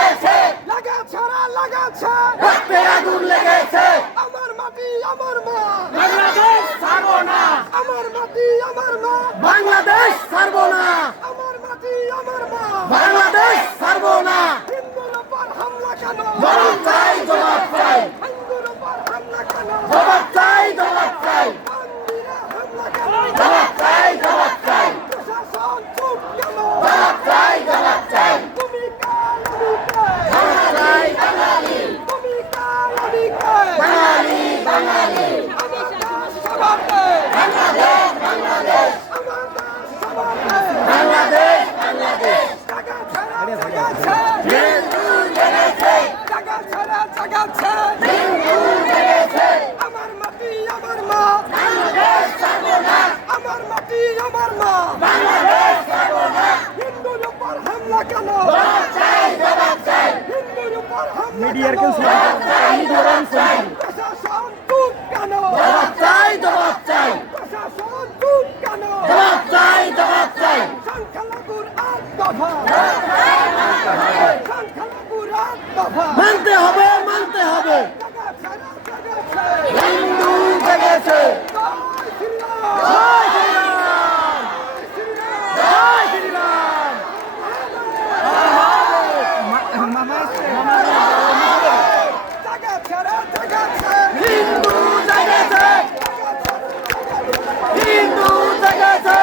লেগেছে, লাগাছড়া লাগাছে, রক্তে আগুন লেগেছে, আমার মাটি আমার মা, বাংলাদেশ ছাড়বো না, আমার মাটি আমার মা, বাংলাদেশ ছাড়বো না, আমার মাটি আমার মা। বাংলাদেশ ছাড়বো না। হিন্দুর উপর হামলা কেন? জবাব চাই, জবাব চাই, হিন্দুর উপর হামলা কেন? জবাব চাই, জবাব চাই, বান্দিরা হামলা কেন? জবাব চাই, জবাব চাই, প্রশাসন চুপ কেন? জবাব চাই, জবাব চাই, তুমি কাল আমি কে? বাঙালি, বাঙালি, তুমি কাল আমি কে? বাঙালি, বাঙালি, আমার দেশ সবাইকে, বাংলাদেশ, বাংলাদেশ, আমার দেশ সবাইকে। বাংলাদেশ, বাংলাদেশ। জাগা ছাড়া জাগাছে, হিন্দু জেগেছে, জাগা ছাড়া জাগাছে, হিন্দু জেগেছে, আমার মাটি আমার মা, বাংলাদেশ ছাড়বো না, আমার মাটি আমার মা। বাংলাদেশ ছাড়বো না। হিন্দুর উপর হামলা কেন? জবাব চাই, জবাব চাই, হিন্দুর উপর হামলা মিডিয়ার কেন? কেউ প্রশাসন চুপ কেন? জবাব চাই, জবাব চাই, প্রশাসন চুপ কেন? জবাব চাই, জবাব চাই, সংখ্যালঘুর আট দফা, সংখ্যালঘুর আট দফা। মানতে হবে, মানতে হবে। জাগা ছাড়া জাগাছে, হিন্দু জেগেছে, জয় শ্রীরাম, জয় শ্রীরাম, শ্রীরাম। জয় শ্রীরাম। জাগা ছাড়া জাগাছে, হিন্দু জেগেছে, হিন্দু জেগেছে,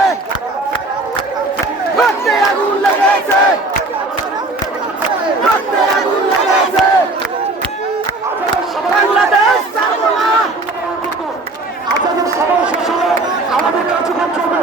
রক্তে আগুন লেগেছে, রক্তে আগুন লেগেছে, বাংলাদেশ ছাড়বো না। আপনাদের সবার শেষ হলে আমাদের কার্যক্রম চলবে।